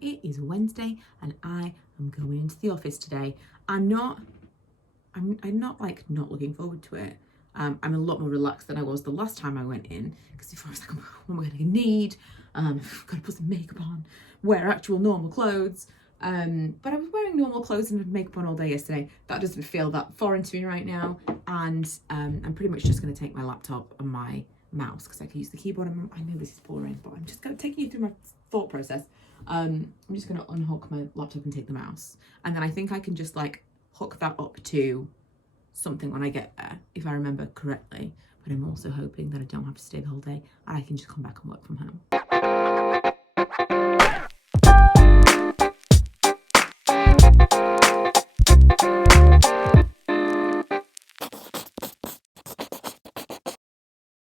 It is Wednesday and I am going into the office today. I'm not like not looking forward to it. I'm a lot more relaxed than I was the last time I went in, because before I was like, what am I gonna need? I've got to put some makeup on, wear actual normal clothes. But I was wearing normal clothes and had makeup on all day yesterday. That doesn't feel that foreign to me right now. And I'm pretty much just gonna take my laptop and my mouse because I can use the keyboard. I know this is boring, but I'm just going to take you through my thought process. I'm just going to unhook my laptop and take the mouse, and then I think I can just like hook that up to something when I get there, if I remember correctly. But I'm also hoping that I don't have to stay the whole day and I can just come back and work from home.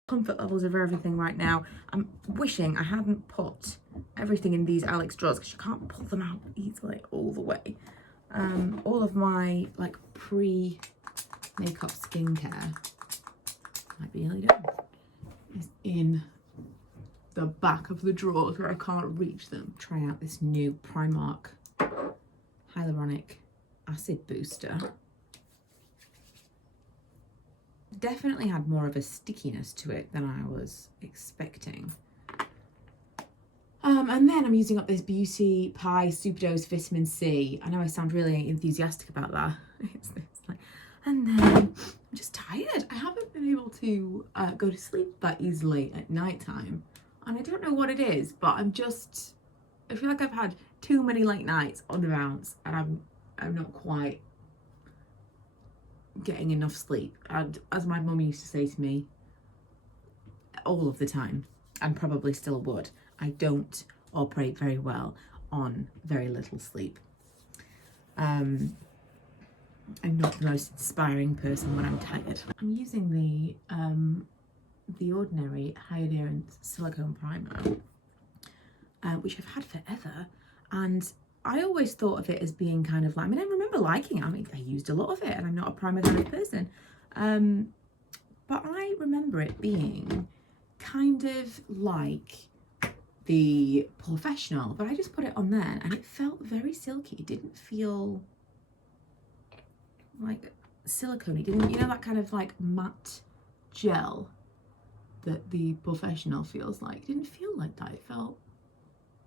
Comfort levels of everything right now. I'm wishing I hadn't put everything in these Alex drawers because you can't pull them out easily all the way. All of my like pre-makeup skincare might be nearly done. Is in the back of the drawers where I can't reach them. Try out this new Primark Hyaluronic Acid Booster. Definitely had more of a stickiness to it than I was expecting. And then I'm using up this Beauty Pie Superdose Vitamin C. I know I sound really enthusiastic about that. And then I'm just tired. I haven't been able to go to sleep that easily at nighttime. And I don't know what it is, but I feel like I've had too many late nights on the bounce and I'm not quite getting enough sleep. And as my mum used to say to me all of the time, and probably still would, I don't operate very well on very little sleep. I'm not the most inspiring person when I'm tired. I'm using the Ordinary High Adherence Silicone Primer, which I've had forever, and I always thought of it as being kind of like, I remember liking it. I used a lot of it and I'm not a primer kind of person. But I remember it being kind of like the Professional, but I just put it on then and it felt very silky. It didn't feel like silicone. It didn't, that kind of like matte gel that the Professional feels like. It didn't feel like that. It felt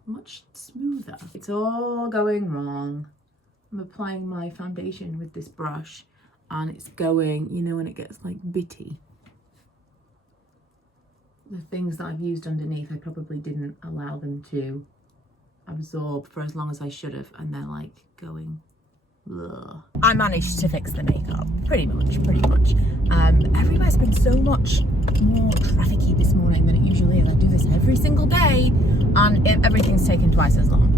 much smoother. It's all going wrong. I'm applying my foundation with this brush and it's going, when it gets like bitty. The things that I've used underneath, I probably didn't allow them to absorb for as long as I should have, and they're like going, ugh. I managed to fix the makeup, pretty much. Everywhere's been so much more trafficy this morning than it usually is. I do this every single day and everything's taken twice as long.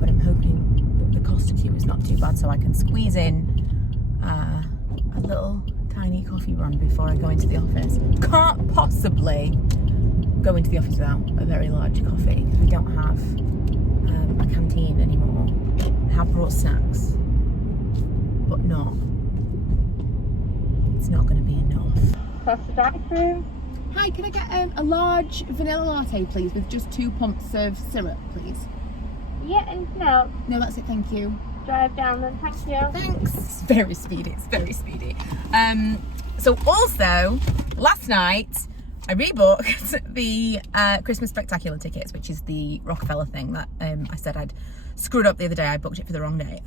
But I'm hoping that the costume is not too bad so I can squeeze in a little tiny coffee run before I go into the office. Can't possibly go into the office without a very large coffee. We don't have a canteen anymore. I have brought snacks, but it's not going to be enough. Across the drive-through. Hi, can I get a large vanilla latte, please, with just 2 pumps of syrup, please? Yeah, anything else? No, that's it, thank you. Drive down then, thank you. Thanks. It's very speedy. So also, last night, I rebooked the Christmas Spectacular tickets, which is the Rockefeller thing that I said I'd screwed up the other day. I booked it for the wrong day.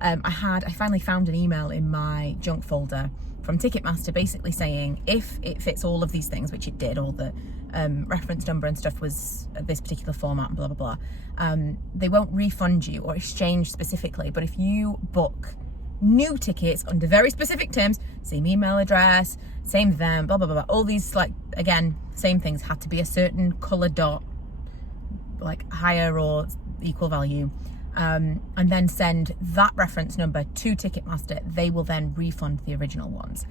I finally found an email in my junk folder from Ticketmaster basically saying if it fits all of these things, which it did, all the reference number and stuff was this particular format and blah blah blah, they won't refund you or exchange specifically, but if you book new tickets under very specific terms, same email address, same them, blah blah blah, all these, like, again, same things, had to be a certain color dot, like higher or equal value, and then send that reference number to Ticketmaster. They will then refund the original ones.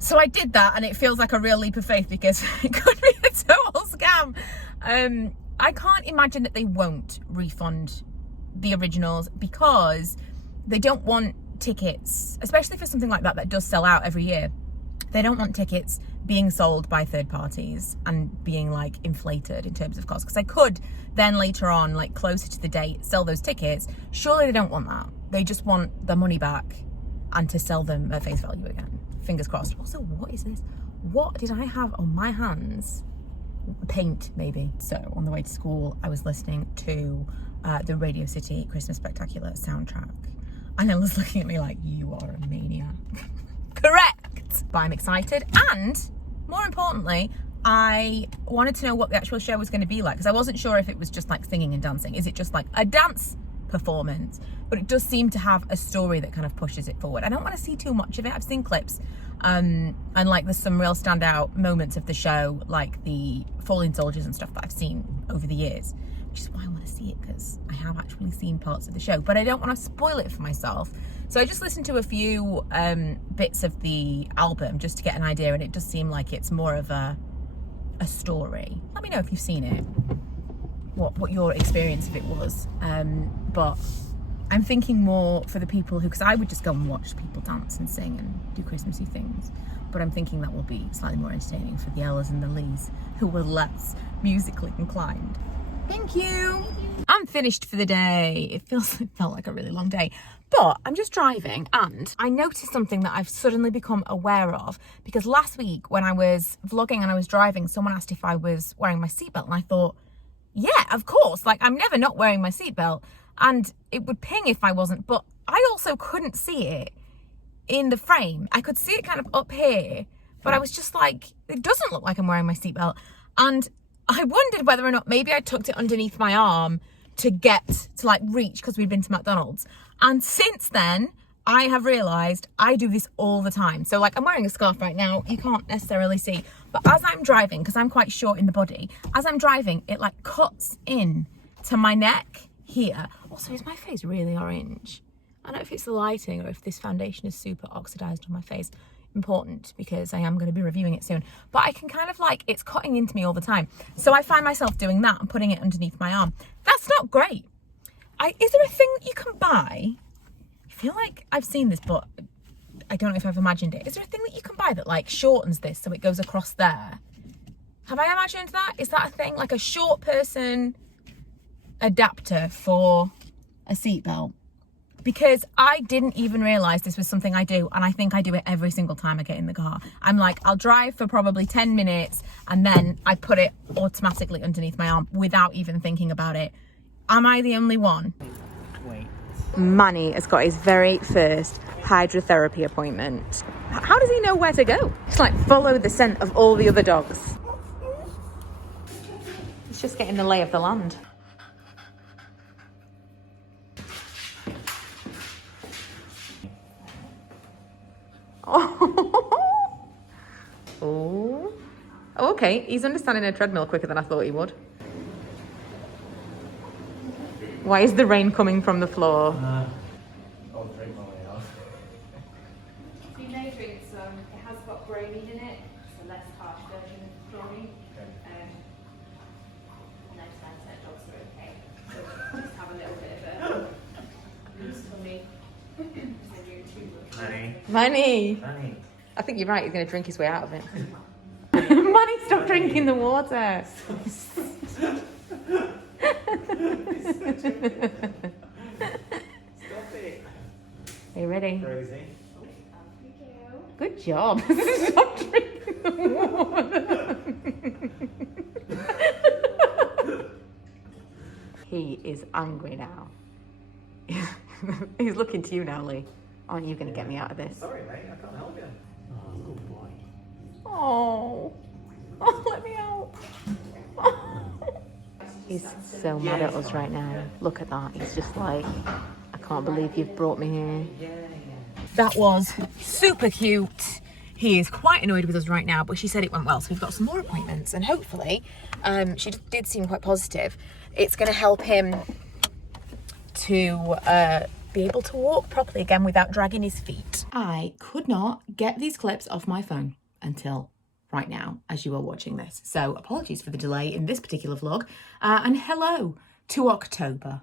So I did that, and it feels like a real leap of faith because it could be a total scam. I can't imagine that they won't refund the originals because they don't want tickets, especially for something like that that does sell out every year. They don't want tickets being sold by third parties and being like inflated in terms of cost, because they could then later on, like closer to the date, sell those tickets. Surely they don't want that. They just want the money back and to sell them at face value again. Fingers crossed. Also, what is this? What did I have on my hands? Paint, maybe. So on the way to school, I was listening to the Radio City Christmas Spectacular soundtrack. And Ella's looking at me like, you are a maniac. Correct! But I'm excited, and more importantly, I wanted to know what the actual show was going to be like, because I wasn't sure if it was just like singing and dancing. Is it just like a dance performance? But it does seem to have a story that kind of pushes it forward. I don't want to see too much of it. I've seen clips, and like there's some real standout moments of the show, like the fallen soldiers and stuff that I've seen over the years, which is why I want to see it, because I have actually seen parts of the show, but I don't want to spoil it for myself. So I just listened to a few bits of the album just to get an idea, and it does seem like it's more of a story. Let me know if you've seen it, what your experience of it was. But I'm thinking more for the people who, because I would just go and watch people dance and sing and do Christmassy things, but I'm thinking that will be slightly more entertaining for the Ellas and the Lees who were less musically inclined. Thank you. I'm finished for the day. It felt like a really long day, but I'm just driving, and I noticed something that I've suddenly become aware of, because last week when I was vlogging and I was driving, someone asked if I was wearing my seatbelt, and I thought, yeah, of course, like I'm never not wearing my seatbelt, and it would ping if I wasn't, but I also couldn't see it in the frame. I could see it kind of up here, but I was just like, it doesn't look like I'm wearing my seatbelt. And I wondered whether or not maybe I tucked it underneath my arm to get to like reach, because we'd been to McDonald's. And since then, I have realised I do this all the time. So like I'm wearing a scarf right now, you can't necessarily see, but as I'm driving, because I'm quite short in the body, as I'm driving, it like cuts in to my neck here. Also, is my face really orange? I don't know if it's the lighting or if this foundation is super oxidized on my face. Important, because I am going to be reviewing it soon, but I can kind of like, it's cutting into me all the time, so I find myself doing that and putting it underneath my arm. That's not great. Is there a thing that you can buy? I feel like I've seen this, but I don't know if I've imagined it. Is there a thing that you can buy that like shortens this so it goes across there? Have I imagined that? Is that a thing, like a short person adapter for a seatbelt? Because I didn't even realise this was something I do, and I think I do it every single time I get in the car. I'm like, I'll drive for probably 10 minutes and then I put it automatically underneath my arm without even thinking about it. Am I the only one? Wait. Manny has got his very first hydrotherapy appointment. How does he know where to go? Just like follow the scent of all the other dogs. He's just getting the lay of the land. Oh, okay. He's understanding a treadmill quicker than I thought he would. Why is the rain coming from the floor? I'll drink my way out. So you may drink some. It has got bromine in it. It's a less harsh version of chlorine. And I understand that dogs are okay. So just have a little bit of a loose tummy. So you're too much. Manny. I think you're right. He's going to drink his way out of it. Manny, stop drinking the water. Stop it. Are you ready? Crazy. Good job. Stop drinking the water. He is angry now. He's looking to you now, Lee. Aren't you going to get me out of this? Sorry, mate. I can't help you. Oh, good boy. Oh, let me out. He's so mad at us right now. Look at that. He's just like, I can't believe you've brought me here. That was super cute. He is quite annoyed with us right now, but she said it went well. So we've got some more appointments, and hopefully, she did seem quite positive. It's going to help him to be able to walk properly again without dragging his feet. I could not get these clips off my phone until right now, as you are watching this. So apologies for the delay in this particular vlog, and hello to October.